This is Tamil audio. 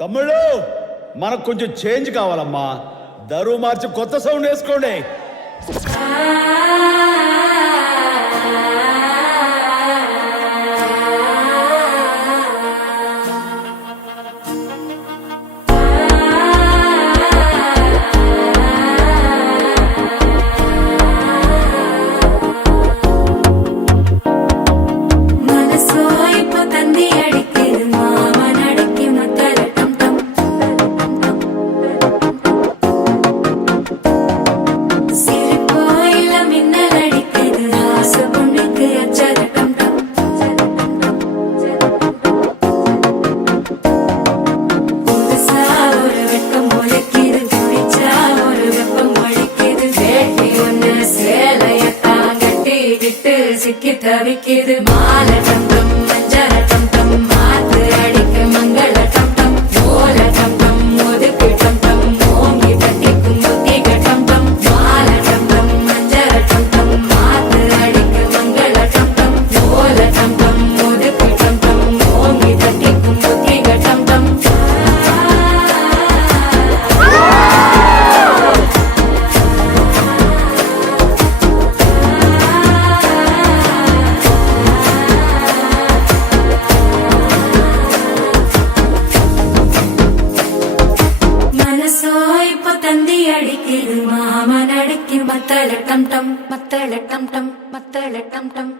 తమ్ముళ్ళు మనకు కొంచెం చేంజ్ కావాలమ్మా. దరువు మార్చి కొత్త సౌండ్ వేసుకోండి. சிக்கி தவிக்குது மாலை டம் டம் மஞ்சள டம் டம் மாத்து அடிக்க மங்கள டம் டம் ஓல டம் டம் ஒதுக்கு டம் டம் ஓங்கி தட்டிக்கும் புத்திக டம் டம் மாலை டம் டம் மஞ்சள டம் டம் மாத்து அடிக்க மங்கள டம் டம் ஓல டம் டம் ஒதுக்கு டம் டம் ஓங்கி தட்டிக்கும் புத்திக டம் டம் அடிக்குது மாமன் அடிக்கு மத்தள டம் டம் மத்தள டம் டம் மத்தள டம் டம்